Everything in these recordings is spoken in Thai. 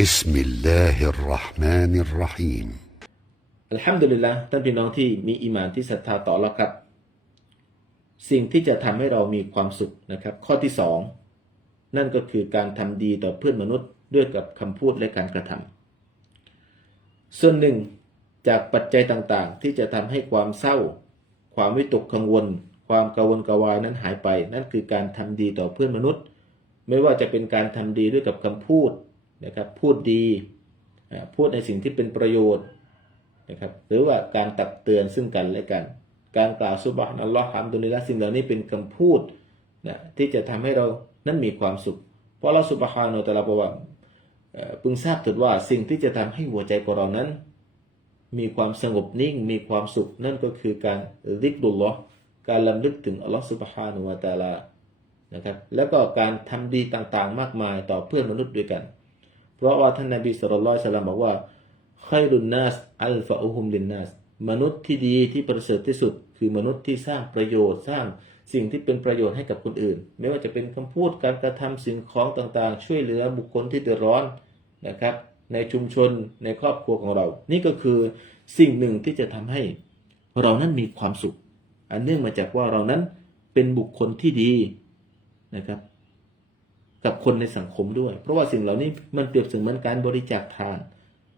بسم الله الرحمن الرحيم อัลฮัมดุลิลละท่านพี่น้องที่มีอีหมานที่ศรัทธาต่อแล้วครับ สิ่งที่จะทำให้เรามีความสุขนะครับ ข้อที่สองนั่นก็คือการทำดีต่อเพื่อนมนุษย์ด้วยกับคำพูดและการกระทำส่วนหนึ่งจากปัจจัยต่างๆ ที่จะทำให้ความเศร้า ความวิตกกังวล ความกังวลกวายนั้นหายไป นั่นคือการทำดีต่อเพื่อนมนุษย์ ไม่ว่าจะเป็นการทำดีด้วยกับคำพูด นะครับพูดดีพูดในสิ่งที่เป็นประโยชน์นะครับหรือว่าการตักเตือนซึ่งกันและกัน การกล่าวซุบฮานัลลอฮ์ฮัมดุลิลละสิ่งเหล่านี้เป็นคำพูดนะที่จะทำให้เรานั้นมีความสุข เพราะเราซุบฮานุตะลาบอกว่าพึงทราบเถิดว่าสิ่งที่จะทำให้หัวใจของเรานั้น มีความสงบนิ่งมีความสุขนั่นก็คือการริกดุลลอฮ์การลำลึกถึงอัลลอฮ์ซุบฮานุวะตะลานะครับแล้วก็การทำดีต่างๆมากมายต่อเพื่อนมนุษย์ด้วยกัน เพราะว่าท่านนบีสุลต่านสลามบอกว่าไครุนนัสอัลฟะอุฮุมลินนัสมนุษย์ที่ดีที่ประเสริฐที่สุด คือมนุษย์ที่สร้างประโยชน์สร้างสิ่งที่เป็นประโยชน์ให้กับคนอื่น ไม่ว่าจะเป็นคำพูดการกระทำสิ่งของต่างๆ ช่วยเหลือบุคคลที่เดือดร้อนนะครับ ในชุมชนในครอบครัวของเรา นี่ก็คือสิ่งหนึ่งที่จะทำให้เรานั้นมีความสุข อันเนื่องมาจากว่าเรานั้นเป็นบุคคลที่ดีนะครับ กับคนในสังคมด้วย เพราะว่าสิ่งเหล่านี้มันเปรียบเสมือนการบริจาคทาน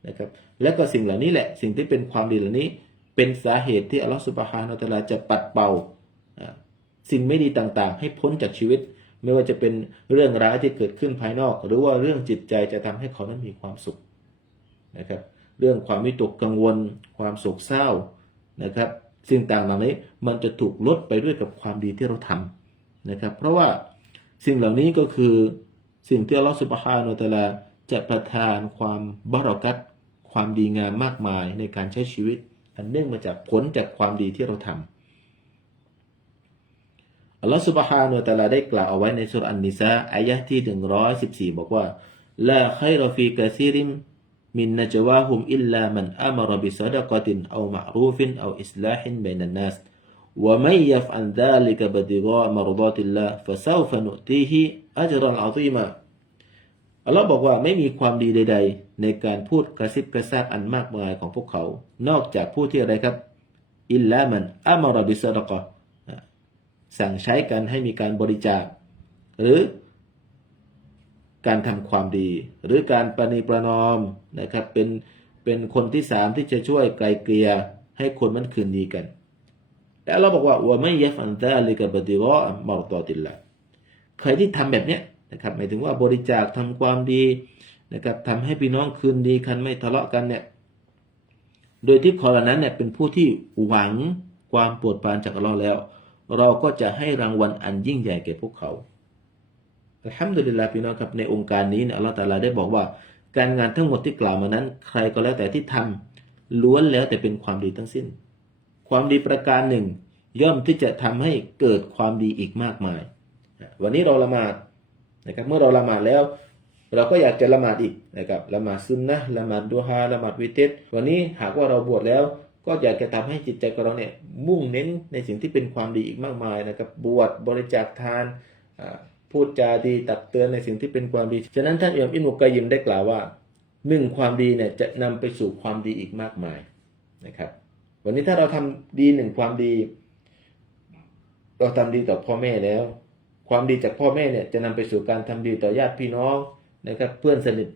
นะครับ และก็สิ่งเหล่านี้แหละสิ่งที่เป็นความดีเหล่านี้ เป็นสาเหตุที่อัลลอฮฺสุบฮานาอัลลอฮฺจะปัดเป่าสิ่งไม่ดีต่างๆ ให้พ้นจากชีวิต ไม่ว่าจะเป็นเรื่องร้ายที่เกิดขึ้นภายนอก หรือว่าเรื่องจิตใจจะทำให้เขานั้นมีความสุขนะครับ เรื่องความวิตกกังวล ความโศกเศร้านะครับ สิ่งต่างเหล่านี้มันจะถูกลดไปด้วยกับความดีที่เราทำนะครับ เพราะว่า สิ่งเหล่านี้ก็คือสิ่งที่อัลลอฮฺสุบฮานาอัลลอฮฺจะประทานความบารักัตความดีงามมากมายในการใช้ชีวิต อันเนื่องมาจากผลจากความดีที่เราทำอัลลอฮฺสุบฮานุตะลาได้กล่าวเอาไว้ในสุรอันนิสาอายะที่หนึ่งร้อยสิบสี่บอกว่าลาขัยรฟีกะซีริมมินนจวาฮุมอิลลามันอามรบิซาดะกตินเอามะรูฟินเอาอิสลาฮินบนันนัส ومن يفعل ذلك ابتغاء مرضات الله فسوف نؤتيه أجرا عظيما อัลลอฮ์บอกว่าไม่มีความดีใด ๆ ในการพูดกระซิบกระซาบอันมากมายของพวกเขา นอกจากผู้ที่อะไรครับ อิลลามันอามรบิซดะกะ สั่งใช้กันให้มีการบริจาค หรือการทำความดี หรือการประนีประนอมนะครับเป็นเป็นคนที่สามที่จะช่วยไกลเกลี่ยให้คนมันคืนดีกัน แล้วเราบอกว่าว่าไม่ยฟันซาลิกะบดิรอมารตอติลละใครที่ทำแบบเนี้ยนะครับหมายถึงว่าบริจาคทำความดีนะครับทำให้พี่น้องคืนดีกันไม่ทะเลาะกันเนี่ยโดยที่ขอเหล่านั้นเนี่ยเป็นผู้ที่หวังความโปรดปรานจากอัลลอฮ์แล้ว เราก็จะให้รางวัลอันยิ่งใหญ่แก่พวกเขาอัลฮัมดุลิลลาห์พี่น้องครับในองค์การนี้เนี่ยอัลลอฮ์ตาลาได้บอกว่า การงานทั้งหมดที่กล่าวมานั้น ใครก็แล้วแต่ที่ทำล้วนแล้วแต่เป็นความดีทั้งสิ้น ความดีประการหนึ่ง ย่อมที่จะทำให้เกิดความดีอีกมากมาย วันนี้เราละหมาดนะครับเมื่อเราละหมาดแล้ว เราก็อยากจะละหมาดอีกนะครับละหมาดซุนนะละหมาดดูฮาละหมาดวิเตสวันนี้หากว่าเราบวชแล้วก็อยากจะทำให้จิตใจของเราเนี่ยมุ่งเน้นในสิ่งที่เป็นความดีอีกมากมายนะครับบวชบริจาคทานพูดจาดีตักเตือนในสิ่งที่เป็นความดี ฉะนั้นท่านอิมอินุกอยยิมได้กล่าวว่าหนึ่งความดีเนี่ยจะนำไปสู่ความดีอีกมากมายนะครับ วันนี้ถ้าเราทำดีหนึ่งความดี เราทำดีต่อพ่อแม่แล้ว ความดีจากพ่อแม่เนี่ยจะนำไปสู่การทำดีต่อญาติพี่น้องนะครับเพื่อนสนิท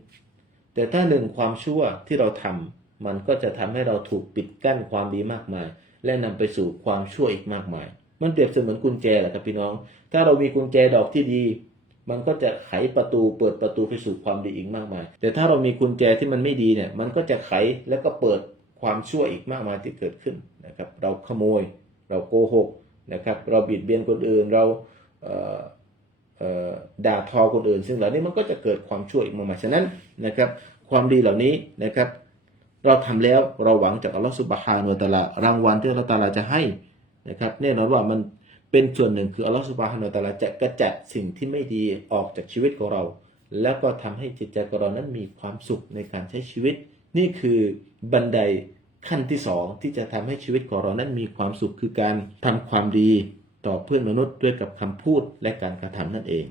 แต่ถ้าหนึ่งความชั่วที่เราทำมันก็จะทำให้เราถูกปิดกั้นความดีมากมาย และนำไปสู่ความชั่วอีกมากมาย มันเปรียบเสมือนกุญแจแหละครับพี่น้อง ถ้าเรามีกุญแจดอกที่ดีมันก็จะไขประตูเปิดประตูไปสู่ความดีอีกมากมาย แต่ถ้าเรามีกุญแจที่มันไม่ดีเนี่ย มันก็จะไขแล้วก็เปิด ความชั่วอีกมากมายที่เกิดขึ้นนะครับ เราขโมย เราโกหกนะครับ เราบิดเบียนคนอื่น เราด่าทอคนอื่น ซึ่งเหล่านี้มันก็จะเกิดความชั่วอีกมากมาย ฉะนั้นนะครับ ความดีเหล่านี้นะครับ เราทำแล้วเราหวังจากอัลลอฮฺสุบฮานุตะอาลารางวัลที่อัลลอฮฺตะอาลาจะให้นะครับแน่นอนว่ามันเป็นส่วนหนึ่งคืออัลลอฮฺสุบฮานุตะอาลาจะกระจัดสิ่งที่ไม่ดีออกจากชีวิตของเรา แล้วก็ทำให้จิตใจของเรานั้นมีความสุขในการใช้ชีวิต นี่คือ บันไดขั้นที่สองที่จะทำให้ชีวิตของเรานั้นมีความสุขคือการทำความดีต่อเพื่อนมนุษย์ด้วยกับคำพูดและการกระทำนั่นเอง